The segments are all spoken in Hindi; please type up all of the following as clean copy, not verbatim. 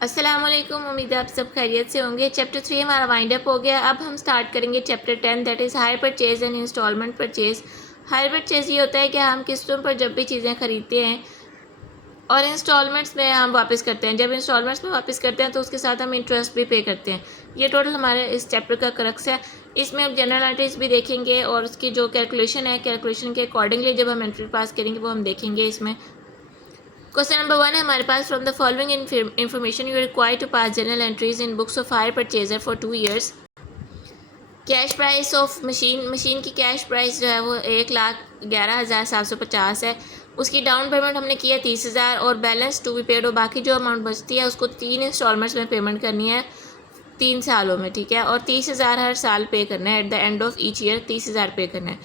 अस्सलामुअलैकुम। उम्मीद है आप सब खैरियत से होंगे। चैप्टर 3 हमारा वाइंड अप हो गया। अब हम स्टार्ट करेंगे chapter 10 that is hire purchase and instalment purchase. Hire purchase ये होता है कि हम किस्तों पर जब भी चीज़ें ख़रीदते हैं और इंस्टॉलमेंट्स में हम वापस करते हैं। जब इंस्टॉलमेंट्स में वापस करते हैं तो उसके साथ हम इंटरेस्ट भी पे करते हैं। ये टोटल हमारे इस चैप्टर का क्रक्स है। इसमें हम जनरल एंट्रीज भी देखेंगे और उसकी जो कैलकुलेशन है, कैलकुलेशन के अकॉर्डिंगली जब हम एंट्री पास करेंगे वो हम देखेंगे। इसमें क्वेश्चन नंबर 1 है हमारे पास, from the following information you required to pass journal entries in books of hire purchaser for 2 years. Cash price of machine की कैश प्राइस जो है वो 1,11,750 है। उसकी डाउन पेमेंट हमने किया 30,000 और बैलेंस टू बी पेड और बाकी जो अमाउंट बचती है उसको 3 इंस्टॉलमेंट्स में पेमेंट करनी है 3 सालों में, ठीक है। और 30,000 हर साल पे करना है। At the end of each year 30,000 पे करना है।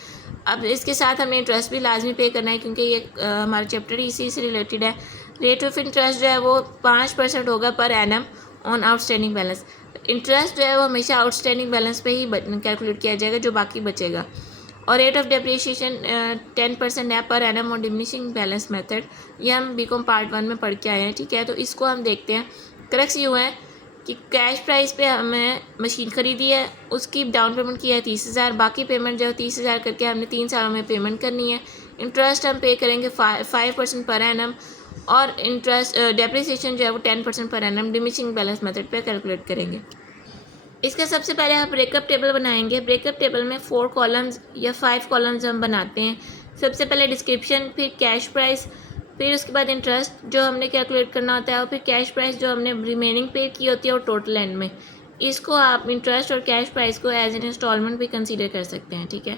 अब इसके साथ हमें इंटरेस्ट भी लाजमी पे करना है क्योंकि ये हमारा चैप्टर इसी से रिलेटेड है। रेट ऑफ इंटरेस्ट जो है वो 5% होगा per annum on outstanding balance. Interest जो है वो हमेशा आउटस्टैंडिंग बैलेंस पे ही कैलकुलेट किया जाएगा जो बाकी बचेगा। और रेट ऑफ डेप्रिसिएशन 10% है per annum on diminishing balance method. ये हम बीकॉम पार्ट 1 में पढ़ के आए हैं, ठीक है। तो इसको हम देखते हैं। क्रक्स यूँ है कि कैश प्राइस पे हमने मशीन ख़रीदी है, उसकी डाउन पेमेंट की है 30,000, बाकी पेमेंट जो 30,000 करके हमने 3 सालों में पेमेंट करनी है। इंटरेस्ट हम पे करेंगे 5% पर एनम और इंटरेस्ट डेप्रिसिएशन जो है वो 10% per annum diminishing balance method पे कैलकुलेट करेंगे। इसका सबसे पहले हम ब्रेकअप टेबल बनाएंगे। ब्रेकअप टेबल में 4 कॉलम्स या 5 कॉलम्स हम बनाते हैं। सबसे पहले डिस्क्रिप्शन, फिर कैश प्राइस, फिर उसके बाद इंटरेस्ट जो हमने कैलकुलेट करना होता है और फिर कैश प्राइस जो हमने रिमेनिंग पे की होती है और टोटल एंड में। इसको आप इंटरेस्ट और कैश प्राइस को एज एन इंस्टॉलमेंट भी कंसीडर कर सकते हैं, ठीक है।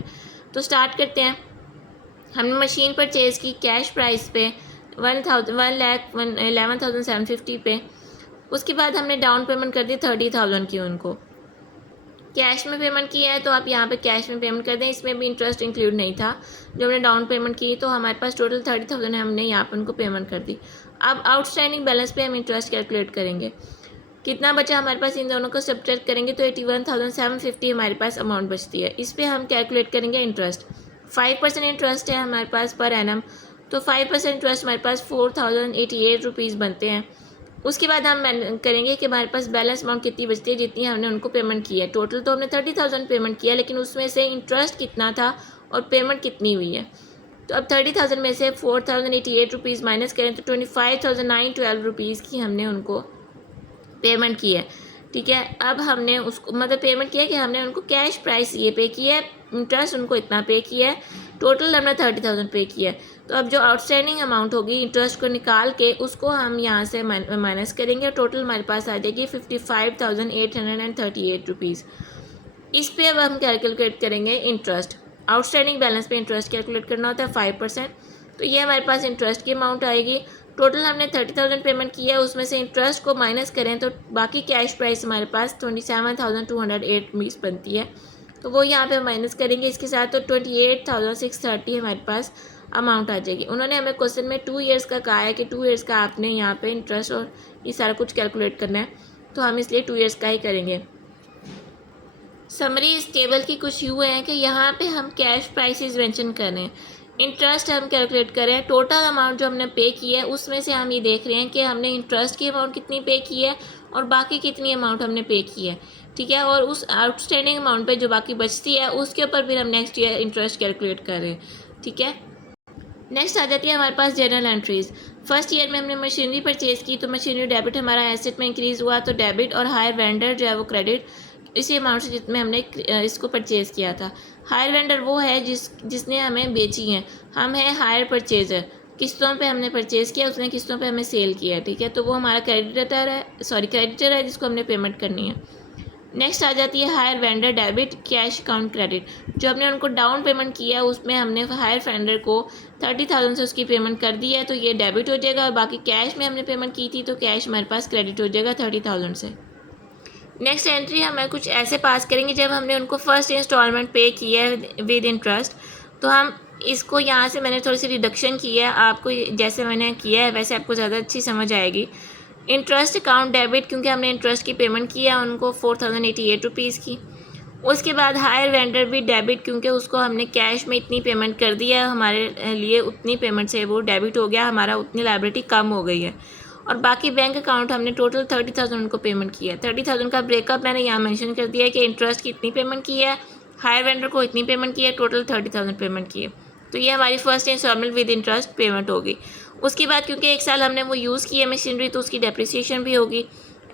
तो स्टार्ट करते हैं। हमने मशीन परचेज़ की कैश प्राइस पे 1,11,750 पे। उसके बाद हमने डाउन पेमेंट कर दी 30,000 की उनको। कैश में पेमेंट की है तो आप यहाँ पे कैश में पेमेंट कर दें। इसमें भी इंटरेस्ट इंक्लूड नहीं था जो हमने डाउन पेमेंट की, तो हमारे पास टोटल 30,000 है, हमने यहाँ पे उनको पेमेंट कर दी। अब आउटस्टैंडिंग बैलेंस पे हम इंटरेस्ट कैलकुलेट करेंगे। कितना बचा हमारे पास, इन दोनों को सब्ट्रैक्ट करेंगे तो 81,750 हमारे पास अमाउंट बचती है। इस पर हम कैलकुलेट करेंगे इंटरेस्ट। 5% इंटरेस्ट है हमारे पास पर एनम, तो 5% इंटरेस्ट हमारे पास 4,088 रुपीज़ बनते हैं। उसके बाद हम करेंगे कि हमारे पास बैलेंस अमाउंट कितनी बचती है जितनी हमने उनको पेमेंट की है। टोटल तो हमने 30,000 पेमेंट किया लेकिन उसमें से इंटरेस्ट कितना था और पेमेंट कितनी हुई है। तो अब 30,000 में से 4,088 रुपीज़ माइनस करें तो 25,912 रुपीज़ की हमने उनको पेमेंट की है, ठीक है। अब हमने उसको मतलब पेमेंट किया कि हमने उनको कैश प्राइस ये पे किया है, इंटरेस्ट उनको इतना पे किया है, टोटल हमने 30,000 पे किया है। तो अब जो आउटस्टैंडिंग अमाउंट होगी इंटरेस्ट को निकाल के उसको हम यहाँ से माइनस करेंगे और टोटल हमारे पास आ जाएगी 55,838 रुपीज़। इस पे अब हम कैलकुलेट करेंगे इंटरेस्ट। आउटस्टैंडिंग बैलेंस पे इंटरेस्ट कैलकुलेट करना होता है 5%, तो ये हमारे पास इंटरेस्ट की अमाउंट आएगी। टोटल हमने 30,000 पेमेंट किया है, उसमें से इंटरेस्ट को माइनस करें तो बाकी कैश प्राइस हमारे पास 27,208 रुपीज़ बनती है, तो वो यहाँ पे माइनस करेंगे इसके साथ, तो 28,630 हमारे पास अमाउंट आ जाएगी। उन्होंने हमें क्वेश्चन में 2 ईयर्स का कहा है कि 2 ईयर्स का आपने यहाँ पे इंटरेस्ट और ये सारा कुछ कैलकुलेट करना है, तो हम इसलिए 2 ईयर्स का ही करेंगे। समरी इस टेबल की कुछ यूँ है कि यहाँ पे हम कैश प्राइसेस मेंशन कर रहे हैं, इंटरेस्ट हम कैलकुलेट करें, टोटल अमाउंट जो हमने पे की है उसमें से हम ये देख रहे हैं कि हमने इंटरेस्ट की अमाउंट कितनी पे की है और बाकी कितनी अमाउंट हमने पे की है, ठीक है। और उस आउटस्टैंडिंग अमाउंट पे जो बाकी बचती है उसके ऊपर फिर हम नेक्स्ट ईयर इंटरेस्ट कैलकुलेट कर रहे हैं, ठीक है। नेक्स्ट आ जाती है हमारे पास जर्नल एंट्रीज। फर्स्ट ईयर में हमने मशीनरी परचेज़ की तो मशीनरी डेबिट हमारा एसेट में इंक्रीज़ हुआ, तो डेबिट और हायर वेंडर जो है वो क्रेडिट इसी अमाउंट से जितने हमने इसको परचेज़ किया था। हायर वेंडर वो है जिसने हमें बेची हैं, हम हैं हायर परचेज़र, किस्तों पे हमने परचेज़ किया, उसने किस्तों पे हमें सेल किया, ठीक है। तो वो हमारा क्रेडिटर है जिसको हमने पेमेंट करनी है। नेक्स्ट आ जाती है higher vendor debit cash account credit, जो हमने उनको डाउन पेमेंट किया है उसमें हमने हायर वेंडर को 30,000 से उसकी पेमेंट कर दी है, तो ये डेबिट हो जाएगा और बाकी कैश में हमने पेमेंट की थी तो कैश हमारे पास क्रेडिट हो जाएगा 30,000 से। नेक्स्ट एंट्री हमें कुछ ऐसे पास करेंगे जब हमने उनको फर्स्ट इंस्टॉलमेंट पे किया है विद इंटरेस्ट, तो हम इसको यहाँ से मैंने थोड़ी सी रिडक्शन की है, आपको जैसे मैंने किया है वैसे आपको ज़्यादा अच्छी समझ आएगी। इंटरेस्ट अकाउंट डेबिट क्योंकि हमने इंटरेस्ट की पेमेंट की है उनको 4,088 रुपीज़ की। उसके बाद हायर वेंडर भी डेबिट क्योंकि उसको हमने कैश में इतनी पेमेंट कर दी है, हमारे लिए उतनी पेमेंट से वो डेबिट हो गया, हमारा उतनी लायबिलिटी कम हो गई है। और बाकी बैंक अकाउंट हमने टोटल 30,000 उनको पेमेंट किया है। 30,000 का ब्रेकअप मैंने यहाँ मेंशन कर दिया है कि इंटरेस्ट की इतनी पेमेंट की है, हायर वेंडर को इतनी पेमेंट की है, टोटल 30,000 पेमेंट की है। तो ये हमारी first instalment with interest payment होगी। उसके बाद क्योंकि एक साल हमने वो यूज़ की है मशीनरी, तो उसकी डेप्रिसिएशन भी होगी।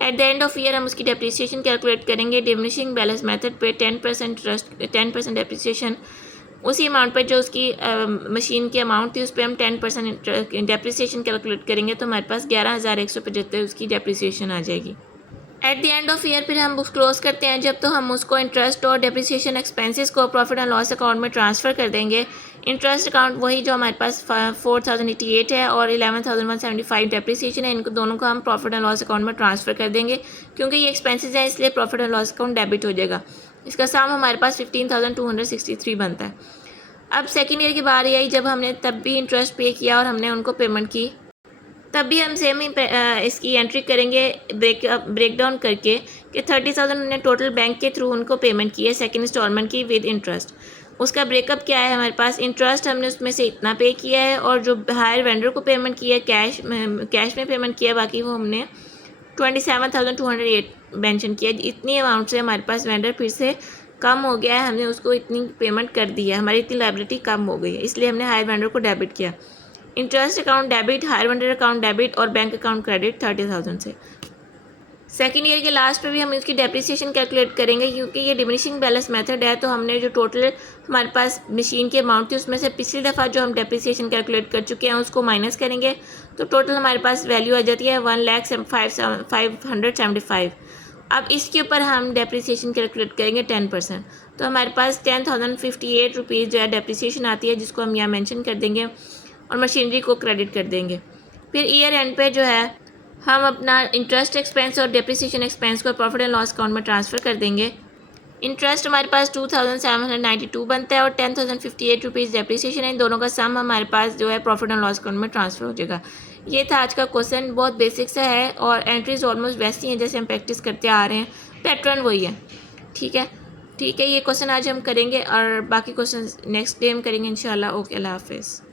At the end of year हम उसकी डेप्रिसिएशन कैलकुलेट करेंगे डिमिनिशिंग बैलेंस मेथड पे 10% इंटरेस्ट 10% डेप्रिसिएशन। उसी अमाउंट पर जो उसकी मशीन की अमाउंट थी उस पर हम 10% डेप्रिसिएशन कैलकुलेट करेंगे, तो हमारे पास 11,175 उसकी डेप्रिसिएशन आ जाएगी। At the end of year फिर हम बुक क्लोज करते हैं जब, तो हम उसको इंटरेस्ट और डेप्रिसिएशन एक्सपेंसेस को प्रॉफिट एंड लॉस अकाउंट में ट्रांसफ़र कर देंगे। इंटरेस्ट अकाउंट वही जो हमारे पास 4,088 है और 11,175 डेप्रिसिएशन है, इनको दोनों को हम प्रॉफिट एंड लॉस अकाउंट में ट्रांसफ़र कर देंगे। क्योंकि ये एक्सपेंसेस हैं इसलिए profit and loss account debit हो जाएगा। इसका सम हमारे पास 15,263 बनता है। अब सेकेंड ईयर की बारी आई जब हमने तब भी इंटरेस्ट पे किया और हमने उनको पेमेंट की, तब भी हम सेम ही इसकी एंट्री करेंगे ब्रेक डाउन करके कि 30,000 हमने टोटल बैंक के थ्रू उनको पेमेंट की है सेकेंड इंस्टॉलमेंट की विद इंटरेस्ट। उसका ब्रेकअप क्या है हमारे पास, इंटरेस्ट हमने उसमें से इतना पे किया है और जो हायर वेंडर को पेमेंट किया है कैश में पेमेंट किया है, बाकी वो हमने 27,208 मेंशन किया। इतनी अमाउंट से हमारे पास वेंडर फिर से कम हो गया है, हमने उसको इतनी पेमेंट कर दी है, हमारी इतनी लायबिलिटी कम हो गई है, इसलिए हमने हायर वेंडर को डेबिट किया। Interest account debit, higher vendor account debit और बैंक अकाउंट क्रेडिट 30,000 से। सेकेंड ईयर के लास्ट पे भी हम इसकी डेप्रिसिएशन कैलकुलेट करेंगे क्योंकि ये डिमिनिशिंग बैलेंस मेथड है, तो हमने जो टोटल हमारे पास मशीन की अमाउंट थी उसमें से पिछली दफ़ा जो हम डेप्रिसिएशन कैलकुलेट कर चुके हैं उसको माइनस करेंगे, तो टोटल हमारे पास वैल्यू आ जाती है 1,05,575। अब इसके ऊपर हम डेप्रिसिएशन कैलकुलेट करेंगे 10%, तो हमारे पास 10,058 रुपीज़ जो है डेप्रिसिएशन आती है, जिसको हम यहाँ मेंशन कर देंगे और मशीनरी को क्रेडिट कर देंगे। फिर ईयर एंड पे जो है हम अपना इंटरेस्ट एक्सपेंस और डेप्रिसिएशन एक्सपेंस को प्रॉफिट एंड लॉस अकाउंट में ट्रांसफ़र कर देंगे। इंटरेस्ट हमारे पास 2,792 बनता है और 10,058 रुपीज़ डेप्रिसिएशन है, इन दोनों का सम हमारे पास जो है प्रॉफिट एंड लॉस अकाउंट में ट्रांसफ़र हो जाएगा। ये था आज का क्वेश्चन, बहुत बेसिक सा है और एंट्रीज ऑलमोस्ट वैसी हैं जैसे हम प्रैक्टिस करते आ रहे हैं, पैटर्न वही है। ठीक है, ये क्वेश्चन आज हम करेंगे और बाकी क्वेश्चन नेक्स्ट डे हम करेंगे इंशाल्लाह। ओके, अल्लाह हाफिज़।